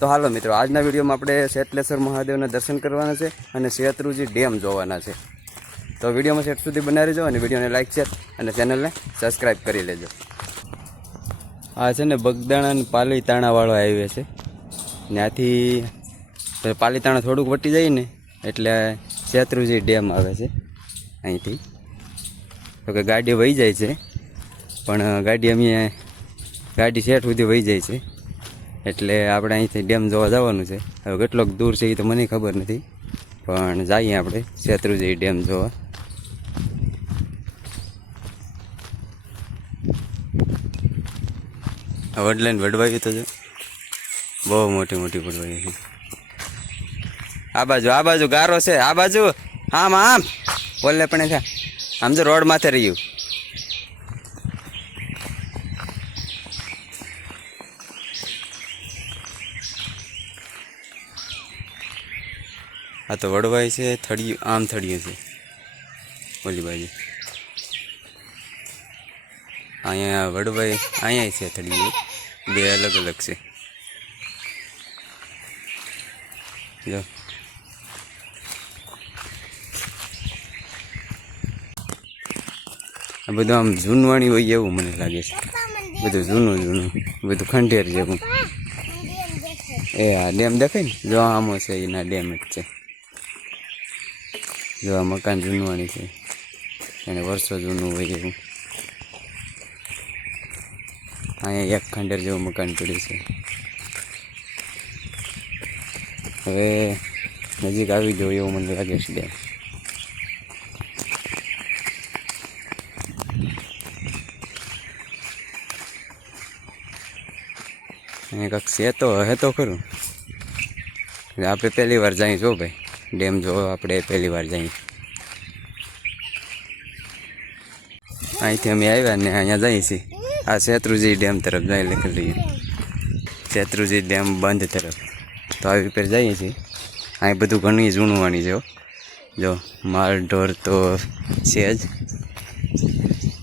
તો હાલો મિત્રો, આજના વિડીયોમાં આપણે શેતલેશ્વર મહાદેવના દર્શન કરવાના છે અને શેત્રુંજી ડેમ જોવાના છે. તો વિડીયોમાં શેઠ સુધી બનાવી રહેજો અને વિડીયોને લાઇક શેર અને ચેનલને સબસ્ક્રાઈબ કરી લેજો. આ છે ને બગદાણા અને પાલીતાણાવાળો હાઈવે છે. ત્યાંથી પાલીતાણા થોડુંક વટી જાય ને એટલે શેત્રુંજી ડેમ આવે છે અહીંથી. તો કે ગાડી વહી જાય છે, પણ ગાડી શેઠ સુધી વહી જાય છે એટલે આપણે અહીંથી ડેમ જોવા જવાનું છે. હવે કેટલોક દૂર છે એ તો મને ખબર નથી, પણ જઈએ આપણે શેત્રુંજી ડેમ જોવા. વડલાઈન વડવાયું તો છે, બહુ મોટી મોટી વડવાઈ છે. આ બાજુ ગારો છે, આ બાજુ આમ બોલે પણ છે. આમ તો રોડ માથે રહ્યું. આ તો વડવાઈ છે, થળિયું આમ થળિયું છે ઓલી બાજુ. અહીંયા વડવાઈ અહીંયા છે થળિયું, બે અલગ અલગ છે. જો આ બધું આમ જૂનવાણી હોય એવું મને લાગે છે. બધું જૂનું બધું ખંડેર જેવું. એ આ ડેમ દેખાય ને, જો આમો છે એના ડેમ જ છે. જો આ મકાન જૂનવાણી છે, એને વર્ષો જૂનું હોય એવું. અહીંયા એક ખંડેર જેવું મકાન પડ્યું છે. હવે નજીક આવી જવું એવું મને લાગે છે ડેમ. અહીંયા કાંક છે તો હે તો ખરું. આપણે પહેલી વાર જઈએ જો ભાઈ ડેમ જો, આપણે પહેલી વાર જઈએ. અહીંથી અમે આવ્યા ને અહીંયા જઈએ છીએ આ શેત્રુંજી ડેમ તરફ જઈ લખેલી શેત્રુંજી ડેમ બંધ તરફ. તો આવી પર જઈએ છીએ. અહીં બધું ઘણી જૂનવાણી છે. જો માલ ઢોર તો છે જ,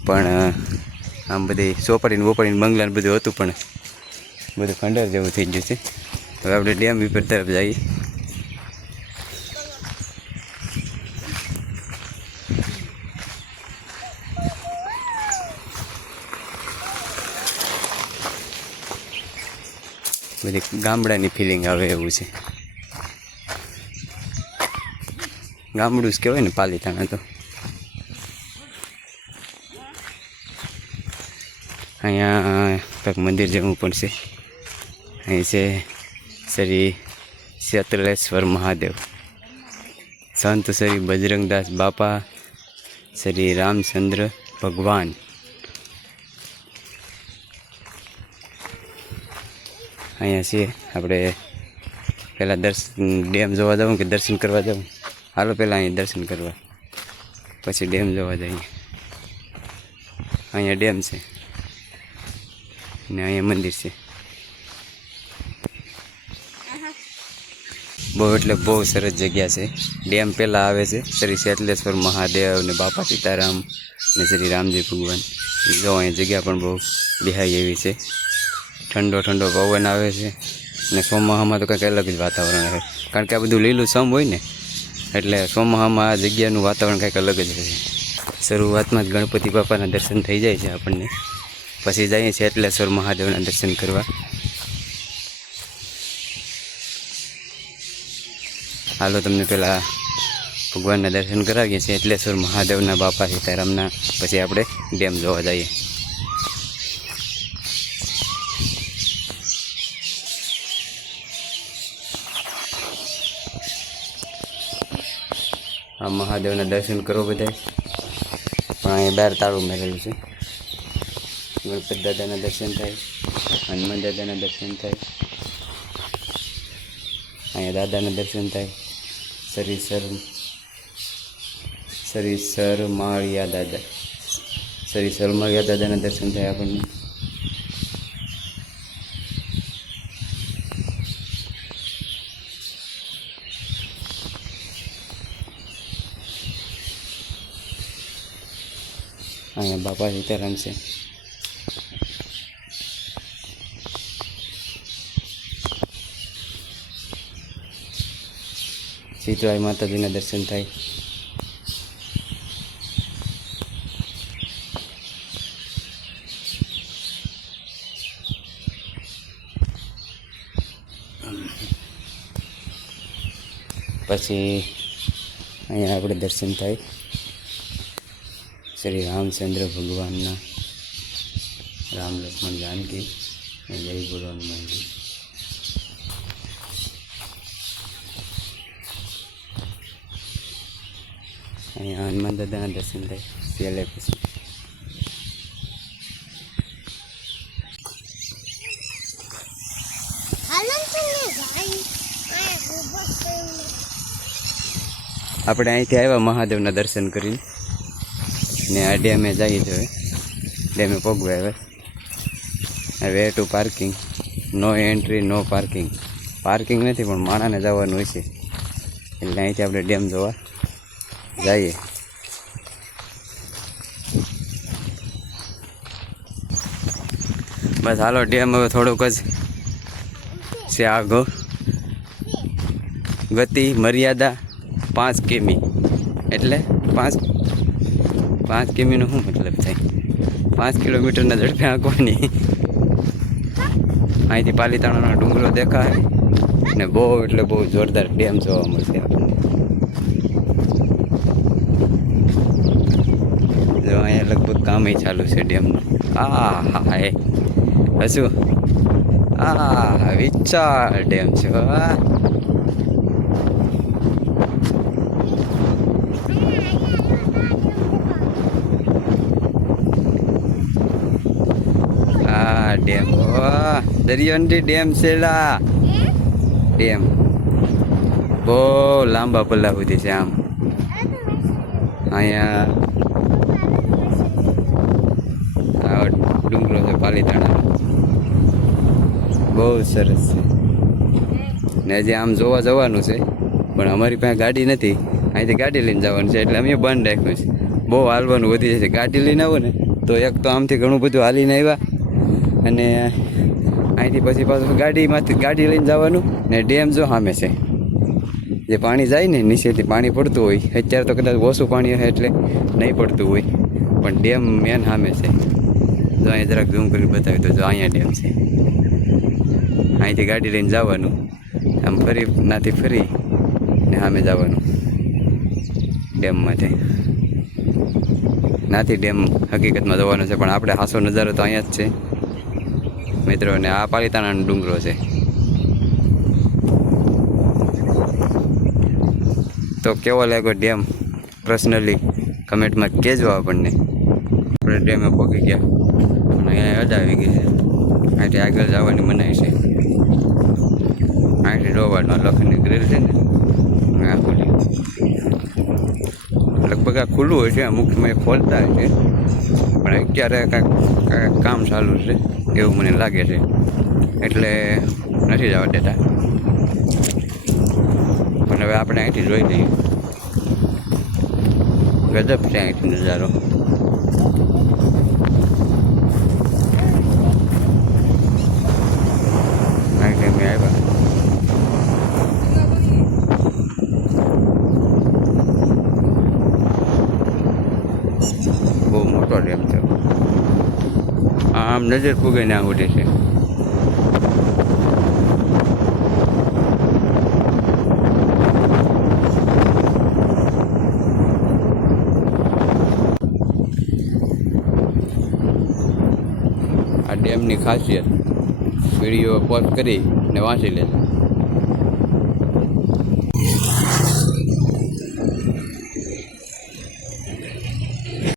પણ આમ બધી ચોપડીને બોપડીને બંગલાને બધું હતું, પણ બધું ખંડર જેવું થઈ ગયું છે. હવે આપણે ડેમ ઉપર તરફ જઈએ. બધી ગામડાની ફિલિંગ આવે એવું છે. ગામડું જ કહેવાય ને પાલીતાણા તો. અહીંયા કંઈક મંદિર જેવું પણ છે. અહીં છે શ્રી શેતલેશ્વર મહાદેવ, સંત શ્રી બજરંગદાસ બાપા, શ્રી રામચંદ્ર ભગવાન. અહીંયા છીએ આપણે. પહેલાં ડેમ જોવા જવું કે દર્શન કરવા જવું? હાલો પહેલાં અહીં દર્શન કરવા, પછી ડેમ જોવા જઈએ. અહીંયા ડેમ છે ને અહીંયા મંદિર છે. બહુ એટલે બહુ સરસ જગ્યા છે. ડેમ પહેલાં આવે છે શ્રી શેતલેશ્વર મહાદેવ ને બાપા સીતારામ ને શ્રી રામજી ભગવાન. જો અહીંયા જગ્યા પણ બહુ બેહાય એવી છે. ઠંડો ઠંડો પવન આવે છે ને ચોમાસામાં તો કંઈક અલગ જ વાતાવરણ રહે, કારણ કે આ બધું લીલું સમ હોય ને એટલે ચોમાસામાં આ જગ્યાનું વાતાવરણ કંઈક અલગ જ રહે. શરૂઆતમાં જ ગણપતિ બાપાના દર્શન થઈ જાય છે આપણને, પછી જઈએ શેતલેશ્વર મહાદેવના દર્શન કરવા. હાલો તમને પહેલાં ભગવાનના દર્શન કરાવીએ છીએ, શેતલેશ્વર મહાદેવના બાપા સીતારામના, પછી આપણે ડેમ જોવા જઈએ. આ મહાદેવના દર્શન કરો બધાય, પણ અહીંયા બહાર તાળું મેળેલું છે. ગણપતિ દાદાના દર્શન થાય, હનુમાન દાદાના દર્શન થાય, અહીંયા દાદાના દર્શન થાય. શ્રી સરમાળિયા દાદાના દર્શન થાય આપણને. અહીંયા બાપા સીતારામ છે. શીતળાઈ માતાજીના દર્શન થાય. પછી અહીંયા આપણે દર્શન થાય શ્રી રામચંદ્ર ભગવાનના, રામ લક્ષ્મણ જાનકી જય બોલો હનુમાનજી. અહીંયા હનુમાન દાદાના દર્શન થાય છેલ્લે. પછી આપણે અહીંથી આવ્યા મહાદેવના દર્શન કરીને ને આ ડેમે જઈએ જોઈએ. ડેમે પગવા હવે way to parking, no entry no parking. Parking નથી પણ માણાને જવાનું હોય છે, એટલે અહીંથી આપણે ડેમ જોવા જઈએ. બસ હાલો, ડેમ હવે થોડુંક જ છે આગો. ગતિ મર્યાદા 5 કિમી, એટલે 5 કિમીનો શું મતલબ થાય? 5 કિલોમીટરના ઝડપે આંકવાની. અહીંથી પાલીતાણાનો ડુંગરો દેખાય ને બહુ એટલે બહુ જોરદાર ડેમ જોવા મળશે આપણને. જો અહીંયા લગભગ કામ ચાલુ છે ડેમનું. હા હા એ હશું. હા વિચાર ડેમ છે. ડેમ દરિયોની ડેમ છે. ડેમ બહુ લાંબા પલ્લા સુધી છે. આમ અહીંયા ડુંગરો છે પાલીતાણા, બહુ સરસ છે. ને હજી આમ જોવા જવાનું છે પણ અમારી પાસે ગાડી નથી. અહીંથી ગાડી લઈને જવાનું છે એટલે અમે બંધ રાખ્યું છે. બહુ હાલવાનું વધી જશે. ગાડી લઈને આવો ને તો એક તો આમથી ઘણું બધું હાલીને આવ્યા, અને અહીંથી પછી પાછું ગાડી લઈને જવાનું. ને ડેમ જો સામે છે, જે પાણી જાય ને નીચેથી પાણી પડતું હોય. અત્યારે તો કદાચ ઓછું પાણી હશે એટલે નહીં પડતું હોય, પણ ડેમ મેન સામે છે. જો અહીંયા જરાક ઝૂમ કરીને બતાવી તો જો અહીંયા ડેમ છે. અહીંથી ગાડી લઈને જવાનું, આમ ફરી નાથી ફરી ને સામે જવાનું ડેમમાંથી. નાથી ડેમ હકીકતમાં જવાનું છે, પણ આપણે હાસો નજારો તો અહીંયા જ છે મિત્રો. ને આ પાલીતાણાનો ડુંગરો છે. તો કેવો લાગ્યો ડેમ પર્સનલી કમેન્ટમાં કહેજો આપણને. આપણે ડેમે પહોંચી ગયા અને અહીંયા યાદ આવી ગઈ છે. અહીંથી આગળ જવાની મનાઈ છે. અહીંથી રોવાનું લખની ગ્રીલ છે ને આ ખુલ્લી, લગભગ આ ખુલ્લું હોય છે. અમુક સમય ખોલતા હોય છે, પણ અત્યારે કાંઈક કામ ચાલુ છે એવું મને લાગે છે, એટલે નથી જવા દેતા. પણ હવે આપણે અહીંથી જોઈ લઈએ. ગજબ છે અહીંથી નજારો. અહીંથી અમે આવ્યા. બહુ મોટો ડેમ છે. આમ નજર પૂગે ના ઉડે છે. આ ડેમની ખાસિયત વિડીયો પોઝ કરી ને વાંચી લે.